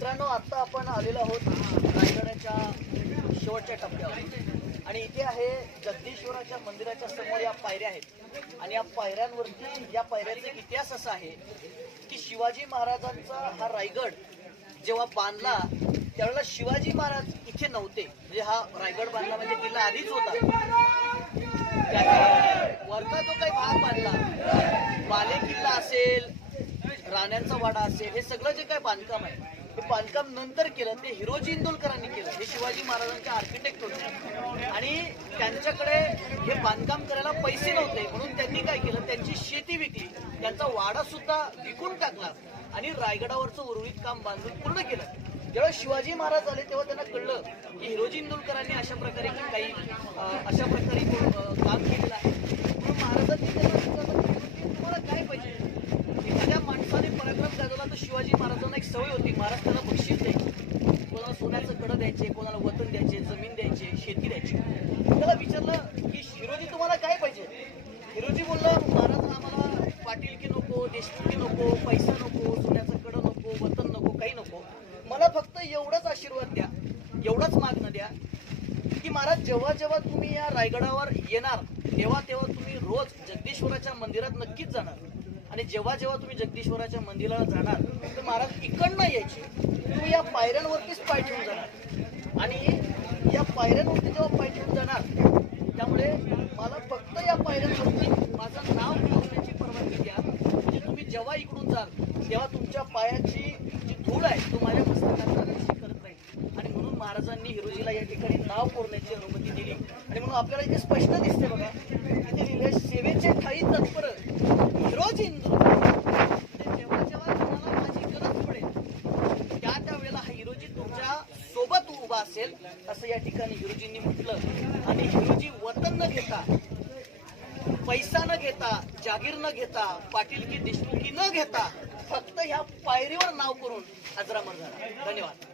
मित्रांनो आत्ता आपण आलेलो आहोत रायगडाच्या शेवटच्या टप्प्यावर. आणि इथे आहे जगदीश्वराच्या मंदिराच्या समोर या पायऱ्या आहेत. आणि या पायऱ्यांवरती या पायऱ्यांचा इतिहास असा आहे की शिवाजी महाराजांचा हा रायगड जेव्हा बांधला त्यावेळेला शिवाजी महाराज इथे नव्हते. म्हणजे हा रायगड बांधला म्हणजे किल्ला आधीच होता. वरचा जो काही भाग बांधला बाले किल्ला असेल राण्यांचा वाडा असेल हे सगळं जे काही बांधकाम आहे बांधकाम नंतर केलं ते हिरोजी इंदोलकरांनी केलं हे शिवाजी महाराजांचे आर्किटेक्ट होते. आणि त्यांच्याकडे हे बांधकाम करायला पैसे नव्हते म्हणून त्यांनी काय केलं त्यांची शेती विकली. त्यांचा वाडा सुद्धा विकून टाकला. आणि रायगडावरचं उर्वरित काम बांधून पूर्ण केलं. जेव्हा शिवाजी महाराज आले तेव्हा त्यांना कळलं की हिरोजी इंदोलकरांनी अशा प्रकारे काही अशा प्रकारे अं, काम केलेलं आहे म्हणून महाराजांनी त्यांना विचारलं की तुम्हाला काय पाहिजे एखाद्या माणसाने पराक्रम गाजवला तर शिवाजी महाराजांना एक सवय होती महाराज बक्षीस द्यायची. कोणाला सोन्याचं कडं द्यायचे कोणाला वतन द्यायचे जमीन द्यायचे शेती द्यायची. त्याला विचारलं की हिरोजी तुम्हाला काय पाहिजे? हिरोजी बोलला महाराज आम्हाला पाटील की नको देशमुखी नको पैसा नको सोन्याचं कडं नको वतन नको काही नको. मला फक्त एवढंच आशीर्वाद द्या एवढंच मागणं द्या की महाराज जेव्हा जेव्हा तुम्ही या रायगडावर येणार तेव्हा तेव्हा तुम्ही रोज जगदीश्वराच्या मंदिरात नक्कीच जाणार. आणि जेव्हा जेव्हा तुम्ही जगदीश्वराच्या मंदिराला जाणार तर महाराज इकडनं यायचे. तुम्ही या पायऱ्यांवरतीच पाय ठेवून जाणार. आणि या पायऱ्यांवरती जेव्हा पाय ठेवून जाणार त्यामुळे मला फक्त या पायऱ्यांवरती माझं नाव ठेवण्याची परवानगी द्या. म्हणजे तुम्ही जेव्हा इकडून जाल तेव्हा तुमच्या पायाची जी धूळ आहे तो माझ्या मस्तकात करत राहील आणि म्हणून महाराजांनी हिरोजीला या ठिकाणी नाव कोरण्याची अनुमती दिली. आणि म्हणून आपल्याला इथे स्पष्ट दिसते बघा इथे लिहिले सेवेचे ठाई तत्पर हिरोजी इंदू म्हणजे जेव्हा जेव्हा तुम्हाला माझी गरज पडेल त्या त्या वेळेला हा हिरोजी तुमच्यासोबत उभा असेल असं या ठिकाणी हिरोजींनी म्हटलं. आणि हिरोजी वतन न घेता पैसा न घेता जागीर न घेता पाटील की देशमुखी न घेता फक्त ह्या पायरीवर नाव करून अजरामर झाला धन्यवाद.